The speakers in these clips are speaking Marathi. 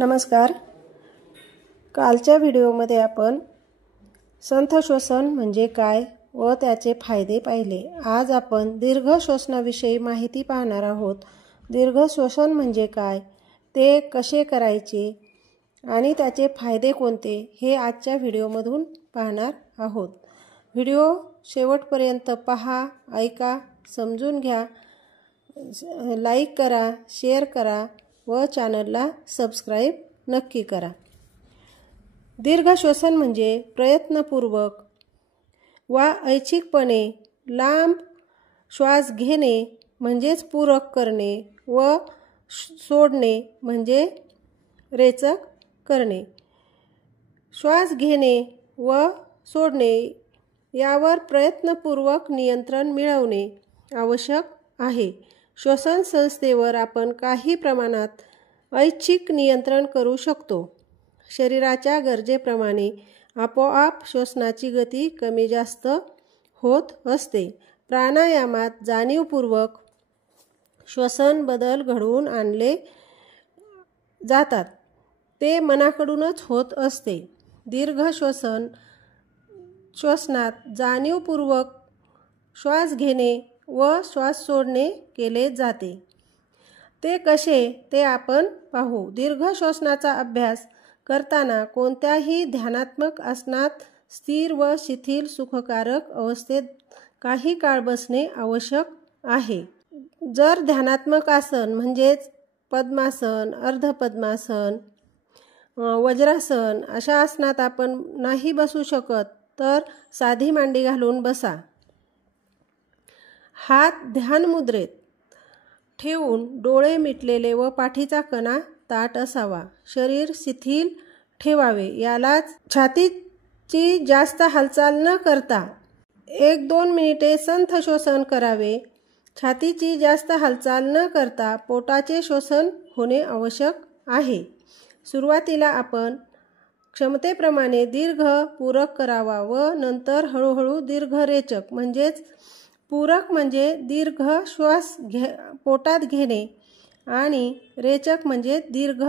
नमस्कार। कालच्या व्हिडिओमध्ये आपण संथ श्वसन म्हणजे काय व त्याचे फायदे पाहिले। आज आपण दीर्घ श्वसनाविषयी माहिती पाहणार आहोत। दीर्घ श्वसन म्हणजे काय, ते कसे करायचे आणि त्याचे फायदे कोणते हे आजच्या व्हिडिओमधून पाहणार आहोत। व्हिडिओ शेवटपर्यंत पहा, ऐका, समजून घ्या, लाईक करा, शेअर करा व चॅनलला सबस्क्राईब नक्की करा। दीर्घ श्वसन म्हणजे प्रयत्नपूर्वक वा ऐच्छिकपणे लांब श्वास घेणे म्हणजेच पूरक करणे व सोडणे म्हणजे रेचक करणे। श्वास घेणे व सोडणे यावर प्रयत्नपूर्वक नियंत्रण मिळवणे आवश्यक आहे। श्वसन संस्थेवर आपण काही प्रमाणात ऐच्छिक नियंत्रण करू शकतो। शरीराच्या गरजेप्रमाणे आपोआप श्वसनाची गती कमी जास्त होत असते। प्राणायामात जाणीवपूर्वक श्वसन बदल घडवून आणले जातात, ते मनाकडूनच होत असते। दीर्घ श्वसनात जाणीवपूर्वक श्वास घेणे व श्वास सोडणे केले जाते। ते कसे ते आपण पाहू। दीर्घ श्वसनाचा अभ्यास करताना कोणत्याही ध्यानात्मक आसनात स्थिर व शिथिल सुखकारक अवस्थेत काही काळ बसणे आवश्यक आहे। जर ध्यानात्मक आसन म्हणजेच पद्मासन, अर्धपद्मासन, वज्रासन अशा आसनात आपण नाही बसू शकत तर साधी मांडी घालून बसा। हात ध्यान मुद्रेत ठेवून डोळे मिटलेले व पाठीचा कणा ताठ असावा। शरीर शिथिल ठेवावे। यालाच छातीची जास्त हालचाल न करता 1-2 मिनिटे संथ श्वसन करावे। छातीची जास्त हालचाल न करता पोटाचे श्वसन होणे आवश्यक आहे। सुरुवातीला आपण क्षमतेप्रमाणे दीर्घ पूरक करावा व नंतर हळूहळू दीर्घ रेचक म्हणजेच पूरक म्हणजे दीर्घ श्वास पोटात घेणे आणि रेचक म्हणजे दीर्घ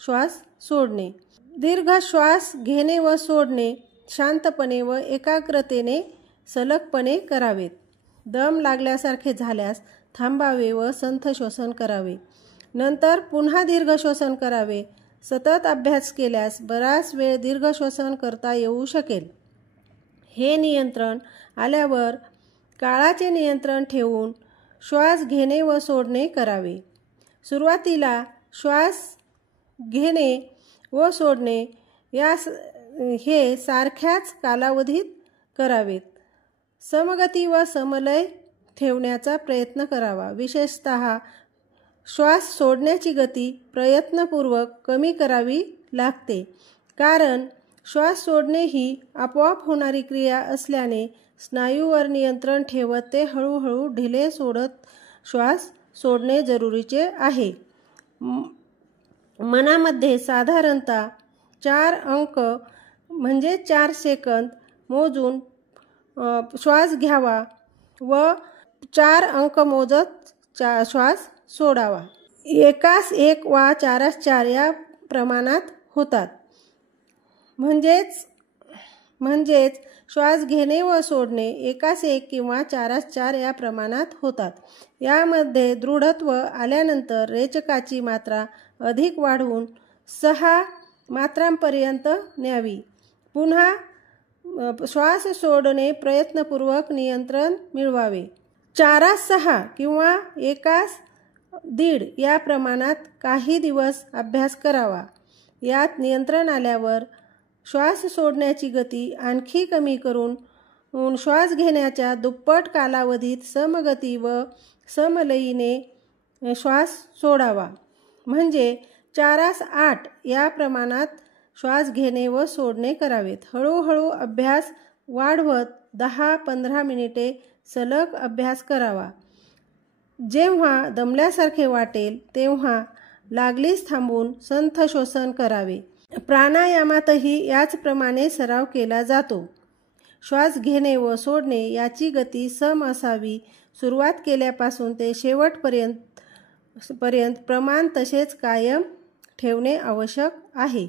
श्वास सोडणे। दीर्घ श्वास घेणे व सोडणे शांतपणे व एकाग्रतेने सलगपणे करावेत। दम लागल्यासारखे झाल्यास थांबावे व संथ श्वसन करावे। नंतर पुन्हा दीर्घ श्वसन करावे। सतत अभ्यास केल्यास बराच वेळ दीर्घ श्वसन करता येऊ शकेल। हे नियंत्रण आल्यावर काळाचे नियंत्रण ठेवून श्वास घेणे व सोडणे करावे। सुरुवातीला श्वास घेणे व सोडणे हे सारख्याच कालावधीत करावेत। समगती व समलय ठेवण्याचा प्रयत्न करावा। विशेषतः श्वास सोडण्याची गती प्रयत्नपूर्वक कमी करावी लागते, कारण श्वास सोडणे ही आपोआप होणारी क्रिया असल्याने स्नायूवर नियंत्रण ठेवत ते हळूहळू ढिले सोडत श्वास सोडणे जरुरीचे आहे। मनामध्ये साधारणतः 4 अंक म्हणजे 4 सेकंद मोजून श्वास घ्यावा व 4 अंक मोजत श्वास सोडावा। एकास 1 वा 4 4 या प्रमाणात होतात। म्हणजेच श्वास घेणे व सोडणे एकास 1 किंवा 4 4 या प्रमाणात होतात। यामध्ये दृढत्व आल्यानंतर रेचकाची मात्रा अधिक वाढवून 6 मात्रांपर्यंत न्यावी। पुन्हा श्वास सोडणे प्रयत्नपूर्वक नियंत्रण मिळवावे। 4 6 किंवा 1 1.5 या प्रमाणात काही दिवस अभ्यास करावा। यात नियंत्रण आल्यावर श्वास सोडण्याची गती आणखी कमी करून श्वास घेण्याच्या दुप्पट कालावधीत समगती व समलयीने श्वास सोडावा। म्हणजे 4 8 या प्रमाणात श्वास घेणे व सोडणे करावेत। हळूहळू अभ्यास वाढवत 10-15 मिनिटे सलग अभ्यास करावा। जेव्हा दमल्यासारखे वाटेल तेव्हा लागलीच थांबून संथ श्वसन करावे। प्राणायामातही याचप्रमाणे सराव केला जातो। श्वास घेणे व सोडणे याची गती सम असावी। सुरुवात केल्यापासून ते शेवटपर्यंत प्रमाण तसेच कायम ठेवणे आवश्यक आहे.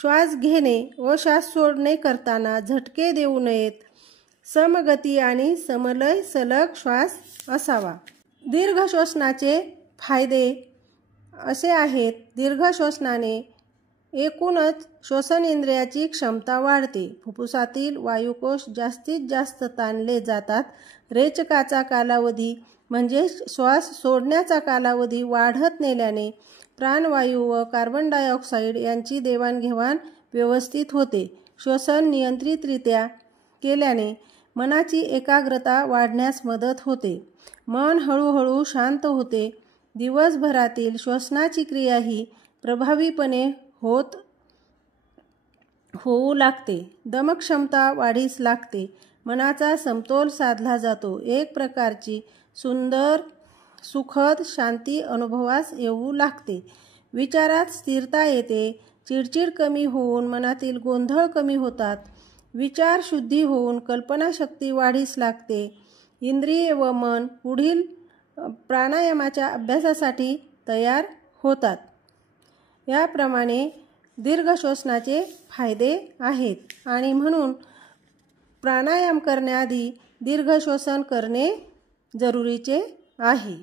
श्वास घेणे व श्वास सोडणे करताना झटके देऊ नयेत. समगती आणि समलय सलग श्वास असावा. दीर्घ श्वसनाचे फायदे असे आहेत. दीर्घ श्वसनाने एकूणच श्वसन इंद्रियाची क्षमता वाढते. फुफ्फुसातील वायुकोश जास्तीत जास्त ताणले जातात. रेचकाचा कालावधी म्हणजे श्वास सोडण्याचा कालावधी वाढत नेल्याने प्राणवायू व कार्बन डायऑक्साईड यांची देवाणघेवाण व्यवस्थित होते. श्वसन नियंत्रितरित्या केल्याने मनाची एकाग्रता वाढण्यास मदत होते. मन हळूहळू शांत होते. दिवसभरातील श्वसनाची क्रियाही प्रभावीपणे होऊ लागते. दमक्षमता वाढीस लागते. मनाचा समतोल साधला जातो. एक प्रकारची सुंदर सुखद शांती अनुभवास येऊ लागते. विचारात स्थिरता येते. चिडचिड कमी होऊन मनातील गोंधळ कमी होतात. विचार शुद्धी होऊन कल्पनाशक्ती वाढीस लागते. इंद्रिये व मन पुढील प्राणायामाच्या अभ्यासासाठी तयार होतात. याप्रमाणे दीर्घ श्वसनाचे फायदे आहेत आणि म्हणून प्राणायाम करण्याआधी दीर्घ श्वसन करणे जरुरीचे आहे.